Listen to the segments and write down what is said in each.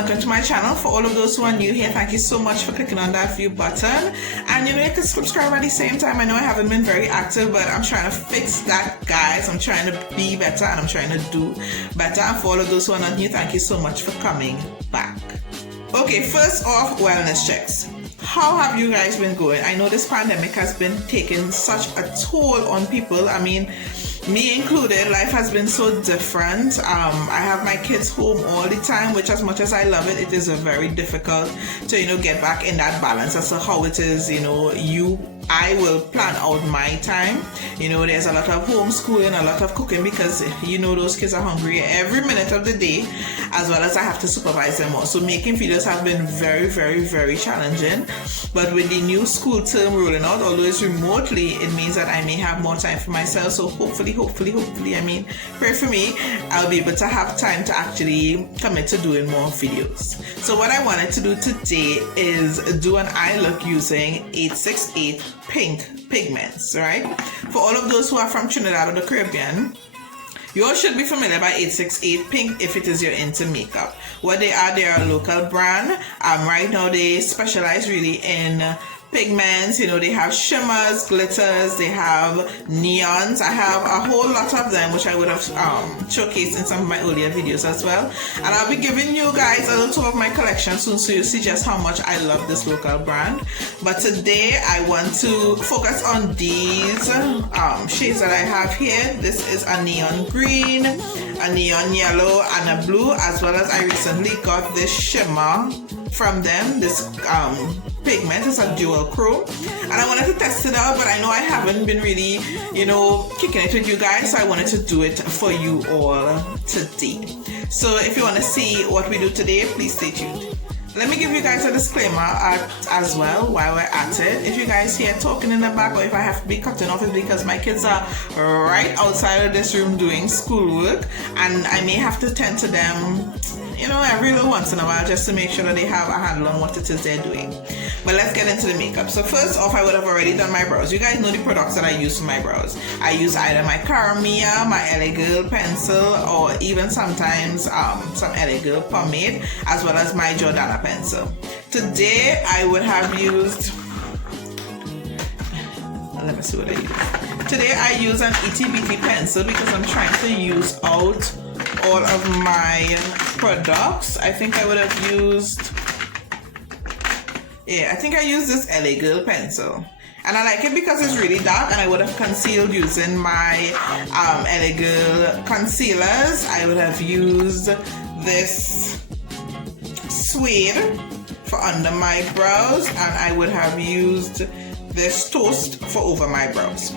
welcome to my channel. For all of those who are new here, thank you so much for clicking on that view button, and you can subscribe at the same time. I know I haven't been very active, but I'm trying to fix that, guys. I'm trying to be better and I'm trying to do better. And for all of those who are not new, thank you so much for coming back. Okay, first off, wellness checks. How have you guys been going? I know this pandemic has been taking such a toll on people. I mean, me included, life has been so different. I have my kids home all the time, which as much as I love it, it is very difficult to, get back in that balance as to how it is, I will plan out my time. There's a lot of homeschooling, a lot of cooking because, those kids are hungry every minute of the day, as well as I have to supervise them all. So making videos have been very, very, very challenging. But with the new school term rolling out, although it's remotely, it means that I may have more time for myself. So hopefully, pray for me, I'll be able to have time to actually commit to doing more videos. So what I wanted to do today is do an eye look using 868 Pink pigments, right? For all of those who are from Trinidad or the Caribbean, you all should be familiar by 868 Pink if it is you're into makeup. What they are a local brand. Right now they specialize really in pigments. They have shimmers, glitters, they have neons. I have a whole lot of them, which I would have showcased in some of my earlier videos as well. And I'll be giving you guys a little tour of my collection soon, so you see just how much I love this local brand. But today I want to focus on these shades that I have here. This is a neon green, a neon yellow, and a blue, as well as I recently got this shimmer from them. This pigment is a dual chrome, and I wanted to test it out, but I know I haven't been really kicking it with you guys, so I wanted to do it for you all today. So if you want to see what we do today, please stay tuned. Let me give you guys a disclaimer as well while we're at it. If you guys hear talking in the back, or if I have to be cutting off, it's because my kids are right outside of this room doing schoolwork, and I may have to tend to them every little once in a while, just to make sure that they have a handle on what it is they're doing. But let's get into the makeup. So first off, I would have already done my brows. You guys know the products that I use for my brows. I use either my Caramia, my LA Girl pencil, or even sometimes some LA Girl pomade, as well as my Jordana pencil. Today I would have used, let me see what I use. Today I use an ETBT pencil because I'm trying to use out all of my products. I think I would have used, I think I used this LA Girl pencil, and I like it because it's really dark, and I would have concealed using my LA Girl concealers. I would have used this suede for under my brows, and I would have used this toast for over my brows.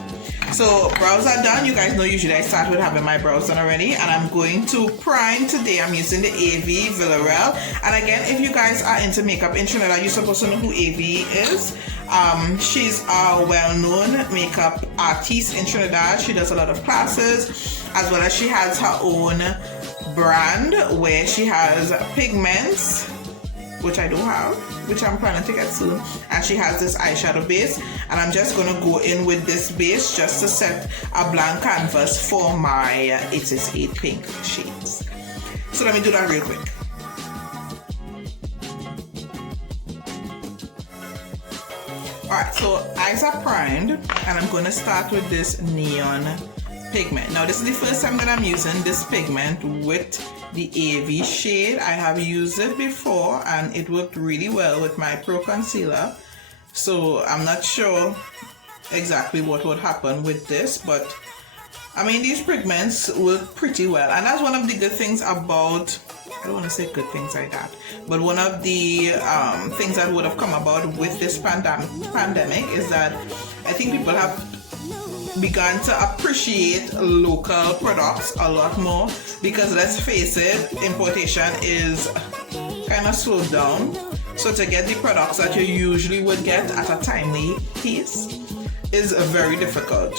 So brows are done. You guys know usually I start with having my brows done already, and I'm going to prime today. I'm using the AV Villarreal, and again, if you guys are into makeup in Trinidad, you're supposed to know who AV is. She's a well-known makeup artist in Trinidad. She does a lot of classes, as well as she has her own brand where she has pigments, which I don't have, which I'm planning to get soon, and she has this eyeshadow base, and I'm just going to go in with this base just to set a blank canvas for my 868 Pink shades. So let me do that real quick. Alright, so eyes are primed, and I'm going to start with this neon pigment. Now this is the first time that I'm using this pigment with the AV shade. I have used it before and it worked really well with my Pro Concealer, so I'm not sure exactly what would happen with this, but I mean, these pigments work pretty well, and that's one of the good things about, I don't want to say good things like that, but one of the things that would have come about with this pandemic is that I think people have begun to appreciate local products a lot more, because let's face it, importation is kind of slowed down. So to get the products that you usually would get at a timely pace is very difficult.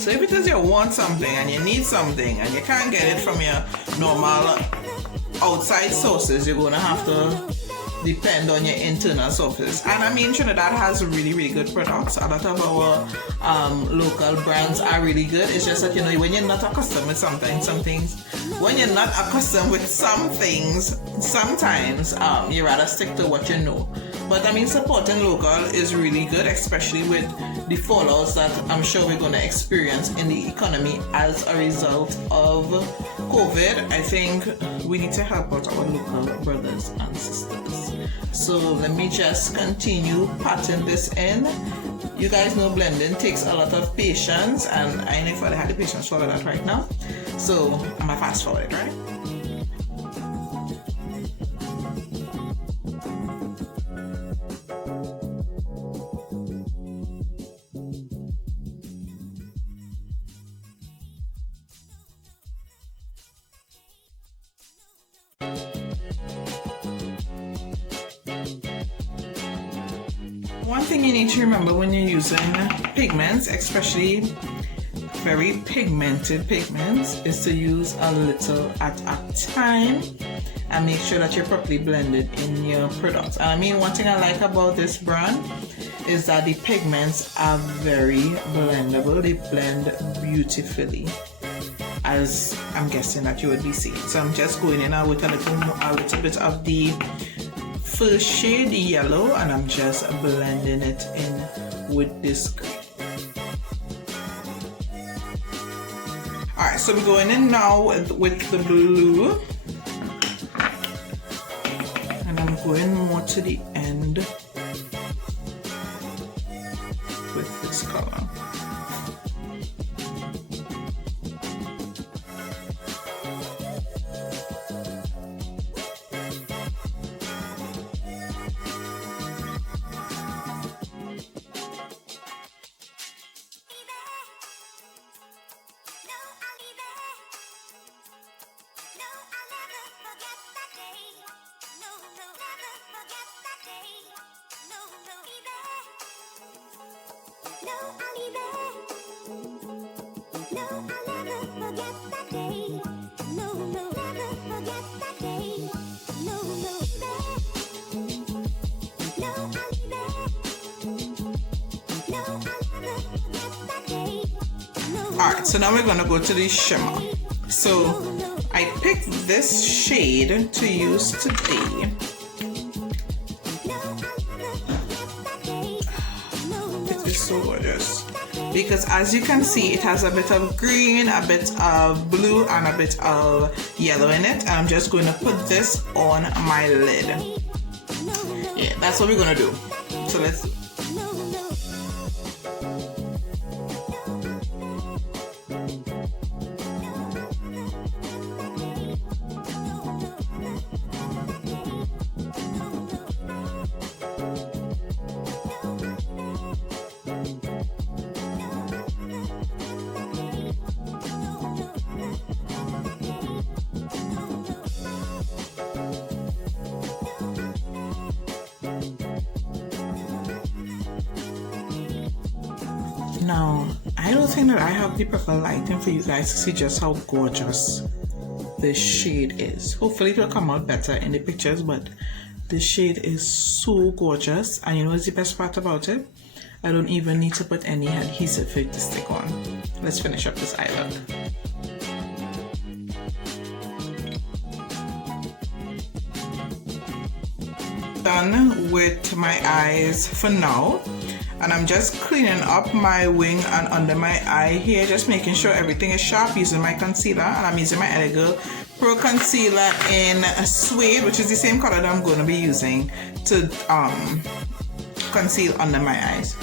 So if it is you want something and you need something and you can't get it from your normal outside sources, you're going to have to depend on your internal surface. And I mean, Trinidad has really good products. A lot of our local brands are really good. It's just that, you know, when you're not accustomed with some things, when you're not accustomed with some things, sometimes you rather stick to what you know. But I mean, supporting local is really good, especially with the fallouts that I'm sure we're going to experience in the economy as a result of COVID. I think we need to help out our local brothers and sisters. So let me just continue patting this in. You guys know blending takes a lot of patience, and I know if I had the patience for that right now. So I'm gonna fast forward it, right? One thing you need to remember when you're using pigments, especially very pigmented pigments, is to use a little at a time and make sure that you're properly blended in your products. And I mean, one thing I like about this brand is that the pigments are very blendable. They blend beautifully, as I'm guessing that you would be seeing. So I'm just going in with a little bit of the first shade, the yellow, and I'm just blending it in with this green. Alright, so we're going in now with the blue, and I'm going more to the end with this color. Alright, so now we're going to go to the shimmer. So I picked this shade to use today. It is so gorgeous because, as you can see, it has a bit of green, a bit of blue, and a bit of yellow in it. And I'm just going to put this on my lid. Yeah, that's what we're going to do. So let's... Now, I don't think that I have the proper lighting for you guys to see just how gorgeous this shade is. Hopefully it will come out better in the pictures, but this shade is so gorgeous. And you know what's the best part about it? I don't even need to put any adhesive for it to stick on. Let's finish up this eye look. Done with my eyes for now. And I'm just cleaning up my wing and under my eye here, just making sure everything is sharp using my concealer. And I'm using my Elegant Pro Concealer in Suede, which is the same color that I'm going to be using to conceal under my eyes.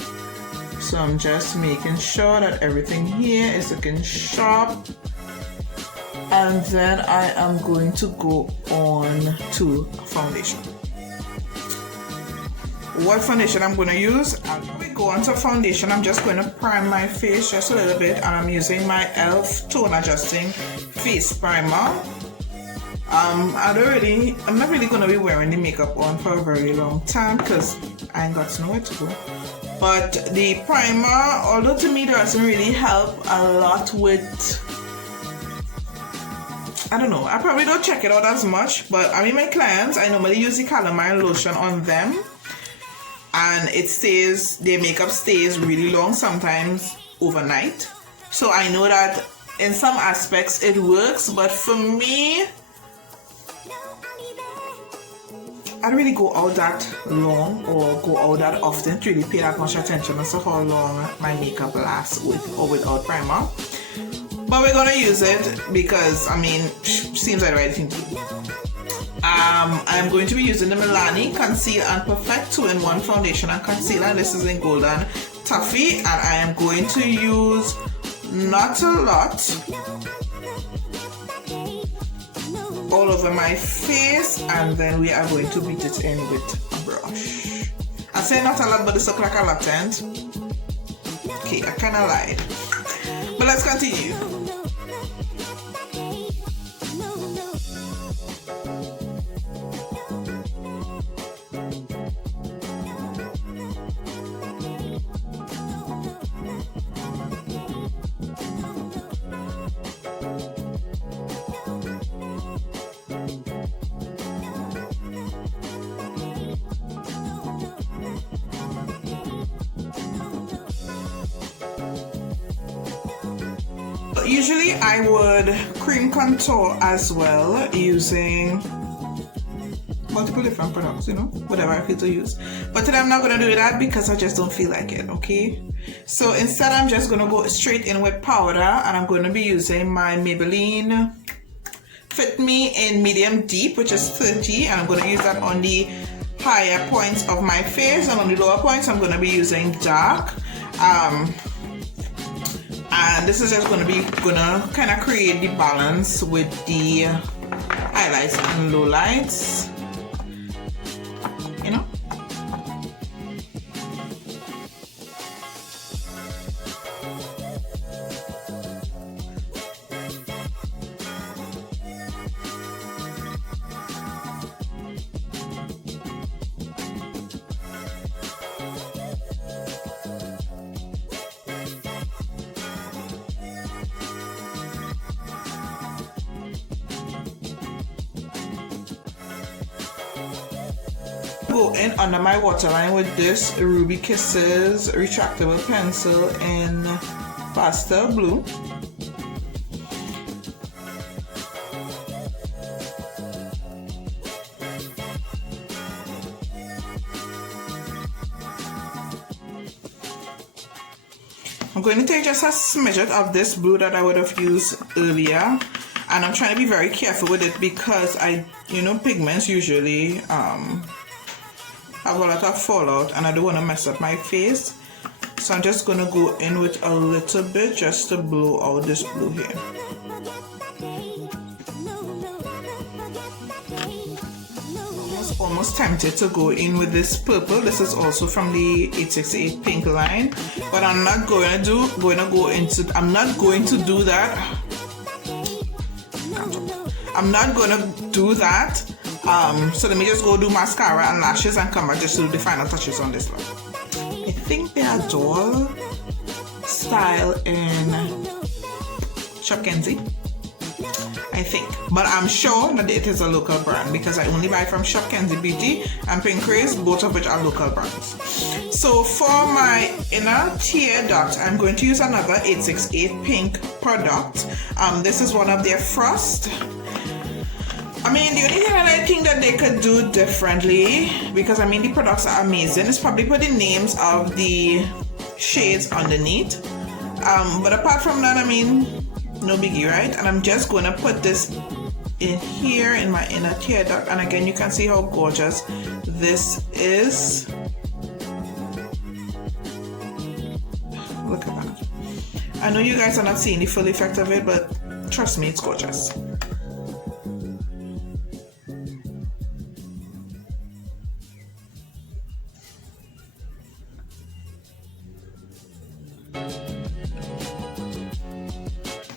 So I'm just making sure that everything here is looking sharp. And then I am going to go on to foundation. What foundation I'm going to use? Before we go on to foundation, I'm just going to prime my face just a little bit, and I'm using my e.l.f. Tone Adjusting Face Primer. I'm not really going to be wearing the makeup on for a very long time because I ain't got nowhere to go. But the primer, although to me it doesn't really help a lot with I don't know, I probably don't check it out as much, but I mean my clients, I normally use the calamine lotion on them, and it stays, their makeup stays really long, sometimes overnight. So I know that in some aspects it works, but for me, I don't really go out that long or go out that often to really pay that much attention as to how long my makeup lasts with or without primer. But we're gonna use it because, I mean, seems like the right thing to do. I'm going to be using the Milani Conceal and Perfect 2-in-1 Foundation and Concealer. This is in Golden Toffee, and I am going to use not a lot all over my face, and then we are going to beat it in with a brush. I say not a lot, but this looks like a lot, and okay, I kind of lied. But let's continue. Usually I would cream contour as well using multiple different products, you know, whatever I feel to use. But today I'm not going to do that because I just don't feel like it, okay? So instead I'm just going to go straight in with powder, and I'm going to be using my Maybelline Fit Me in Medium Deep, which is 30, and I'm going to use that on the higher points of my face, and on the lower points I'm going to be using dark. And this is just going to kind of create the balance with the highlights and lowlights, you know. Go in under my waterline with this Ruby Kisses retractable pencil in pastel blue. I'm going to take just a smidget of this blue that I would have used earlier, and I'm trying to be very careful with it because pigments usually have a lot of fallout, and I don't want to mess up my face. So I'm just going to go in with a little bit just to blow out this blue here. I was almost tempted to go in with this purple. This is also from the 868 Pink line, but I'm not going to do that. I'm not going to do that. So let me just go do mascara and lashes and come back just to do the final touches on this one. I think they are doll style in Shop Kenzie, I think, but I'm sure that it is a local brand because I only buy from Shop Kenzie Beauty and Pinterest, both of which are local brands. So for my inner tear duct, I'm going to use another 868 Pink product. This is one of their Frost. I mean, the only thing that I think that they could do differently, because I mean the products are amazing, is probably put the names of the shades underneath. But apart from that, I mean, no biggie, right? And I'm just going to put this in here in my inner tear duct, and again you can see how gorgeous this is. Look at that. I know you guys are not seeing the full effect of it, but trust me, it's gorgeous.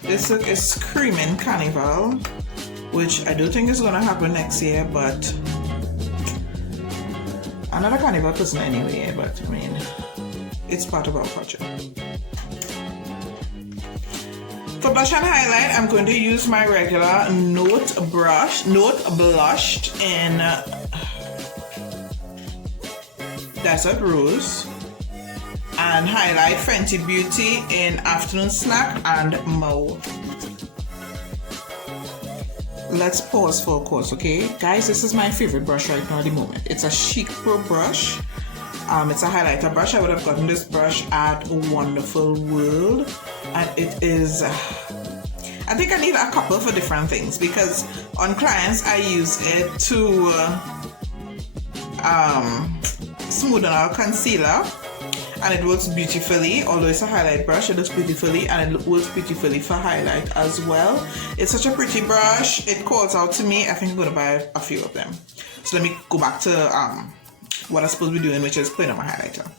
This look is Screaming Carnival, which I do think is going to happen next year, but I'm not a carnival person anyway, but I mean, it's part of our project. For blush and highlight, I'm going to use my regular Note Blushed in Desert Rose, and highlight Fenty Beauty in Afternoon Snack and Mauve. Let's pause for a course, okay? Guys, this is my favorite brush right now at the moment. It's a Chic Pro brush. It's a highlighter brush. I would have gotten this brush at Wonderful World. And it is, I think I need a couple for different things, because on clients I use it to smoothen out concealer, and it works beautifully. Although it's a highlight brush, it looks beautifully, and it works beautifully for highlight as well. It's such a pretty brush. It calls out to me. I think I'm going to buy a few of them. So let me go back to what I'm supposed to be doing, which is putting on my highlighter.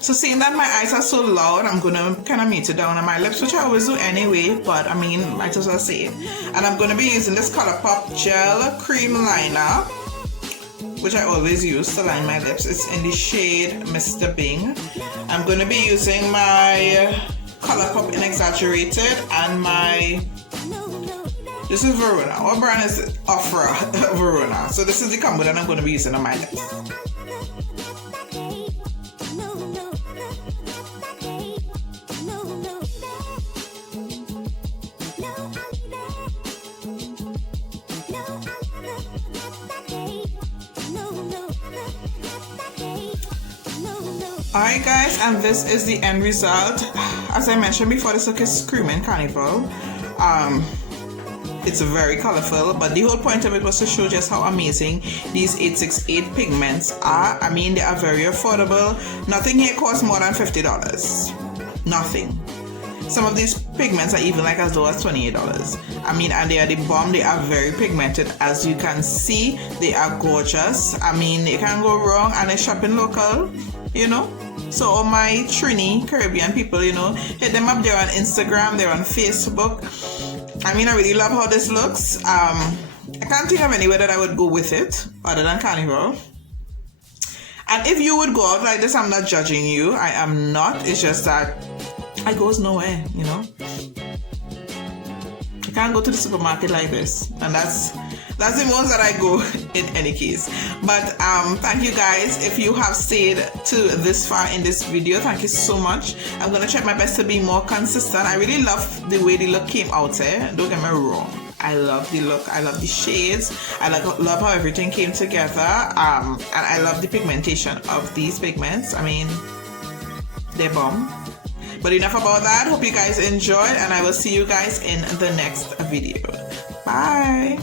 So seeing that my eyes are so loud, I'm gonna kind of mute it down on my lips, which I always do anyway, but I mean, might as well say it. And I'm gonna be using this ColourPop Gel Cream Liner, which I always use to line my lips. It's in the shade Mr. Bing. I'm gonna be using my ColourPop in Exaggerated and my, this is Verona. What brand is it? Ofra Verona. So this is the combo that I'm gonna be using on my lips. Alright guys, and this is the end result. As I mentioned before, this look is Screaming Carnival. It's very colorful, but the whole point of it was to show just how amazing these 868 pigments are. I mean, they are very affordable. Nothing here costs more than $50. Nothing. Some of these pigments are even like as low as $28. I mean, and they are the bomb. They are very pigmented. As you can see, they are gorgeous. I mean, you can't go wrong, and it's shopping local, you know. So all my Trini Caribbean people, you know, hit them up. They're on Instagram, they're on Facebook. I mean, I really love how this looks. I can't think of anywhere that I would go with it other than Carnival. And if you would go out like this, I'm not judging you. I am not. It's just that I goes nowhere, you know. I can't go to the supermarket like this, and that's the most that I go in any case. But thank you guys. If you have stayed to this far in this video, thank you so much. I'm gonna try my best to be more consistent. I really love the way the look came out here. Don't get me wrong. I love the look. I love the shades. I love how everything came together. And I love the pigmentation of these pigments. I mean, they're bomb. But enough about that. Hope you guys enjoyed, and I will see you guys in the next video. Bye.